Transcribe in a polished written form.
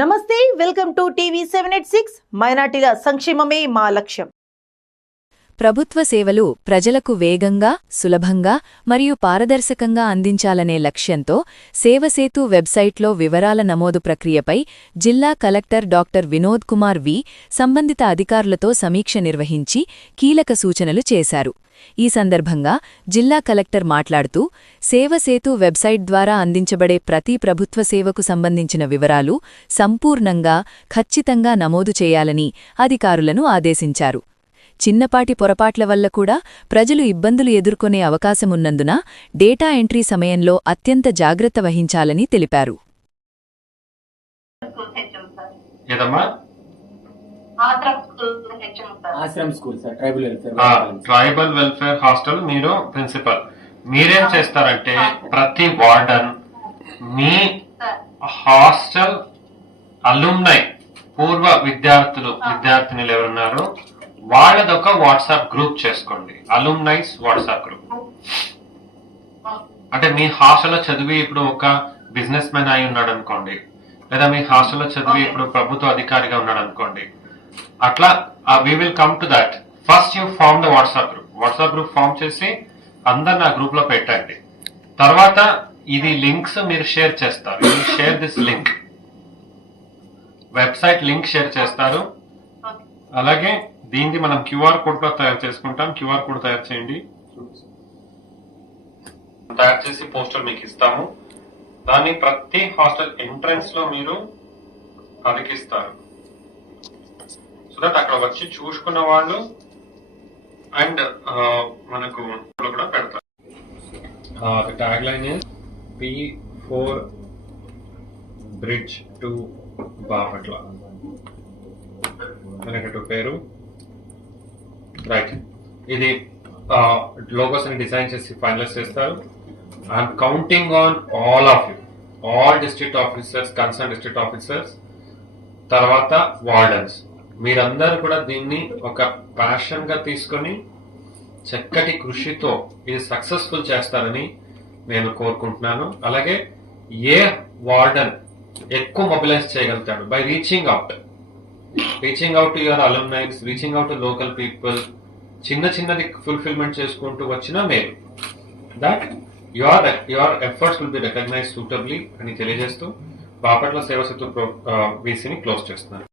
నమస్తే, welcome to TV 786. మైనార్టీల సంక్షేమమే మా లక్ష్యం. ప్రభుత్వ సేవలు ప్రజలకు వేగంగా, సులభంగా మరియు పారదర్శకంగా అందించాలనే లక్ష్యంతో సేవసేతు వెబ్సైట్లో వివరాల నమోదు ప్రక్రియపై జిల్లా కలెక్టర్ డాక్టర్ వినోద్ కుమార్ వి సంబంధిత అధికారులతో సమీక్ష నిర్వహించి కీలక సూచనలు చేశారు. ఈ సందర్భంగా జిల్లా కలెక్టర్ మాట్లాడుతూ సేవసేతు వెబ్సైట్ ద్వారా అందించబడే ప్రతి ప్రభుత్వ సేవకు సంబంధించిన వివరాలు సంపూర్ణంగా, ఖచ్చితంగా నమోదు చేయాలని అధికారులను ఆదేశించారు. చిన్నపాటి పొరపాట్ల వల్ల కూడా ప్రజలు ఇబ్బందులు ఎదుర్కొనే అవకాశమున్నందున డేటా ఎంట్రీ సమయంలో అత్యంత జాగ్రత్త వహించాలని తెలిపారు. ట్రైబల్ వెల్ఫేర్ హాస్టల్ మీరు ప్రిన్సిపల్ మీరేం చేస్తారంటే ప్రతి వార్డన్ మీ హాస్టల్ అలుమ్నై పూర్వ విద్యార్థినులు ఎవరున్నారో వాళ్ళదొక వాట్సాప్ గ్రూప్ చేసుకోండి. అలుమ్నైస్ వాట్సాప్ గ్రూప్. అంటే మీ హాస్టల్లో చదివి ఇప్పుడు ఒక బిజినెస్ మ్యాన్ అయి ఉన్నాడు అనుకోండి, లేదా మీ హాస్టల్లో చదివి ఇప్పుడు ప్రభుత్వ అధికారిగా ఉన్నాడు అనుకోండి. అట్లా we will come to that. First you form the WhatsApp group form చేసి అందరు నా గ్రూప్ లో పెట్టండి. తర్వాత ఇది లింక్స్ మీరు షేర్ చేస్తారు. Share this link, website link share చేస్తారు. అలాగే దీన్ని మనం క్యూఆర్ కోడ్ లో తయారు చేసుకుంటాం. క్యూఆర్ కోడ్ తయారు చేయండి. తయారు చేసి పోస్టర్ మీకు ఇస్తాము. దాన్ని ప్రతి హాస్టల్ ఎంట్రన్స్ లో మీరు అతికిస్తారు. సో దట్ అక్కడ వచ్చి చూసుకున్న వాళ్ళు అండ్ మనకు కూడా పెడతారు. Tag line P4 bridge to Bapatla అనేటట్టు పేరు. రైట్, ఇది లోగోస్ ని డిజైన్ చేసి ఫైనలైజ్ చేస్తారు. I'm counting on all of you, all district officers, concern district officers, తర్వాత వార్డన్స్, మీరందరూ కూడా దీన్ని ఒక ప్యాషన్ గా తీసుకొని చక్కటి కృషితో ఇది సక్సెస్ఫుల్ చేస్తారని నేను కోరుకుంటున్నాను. అలాగే ఏ వార్డన్ ఎక్కువ మొబిలైజ్ చేయగలుగుతాడు by reaching out to your alumnis, reaching out to local people, చిన్నది ఫుల్ఫిల్మెంట్ చేసుకుంటూ వచ్చినా మేలు, that your efforts will be recognised suitably అని తెలియజేస్తూ బాపట్ల సేవసేతు వీసీని క్లోజ్ చేస్తున్నాను.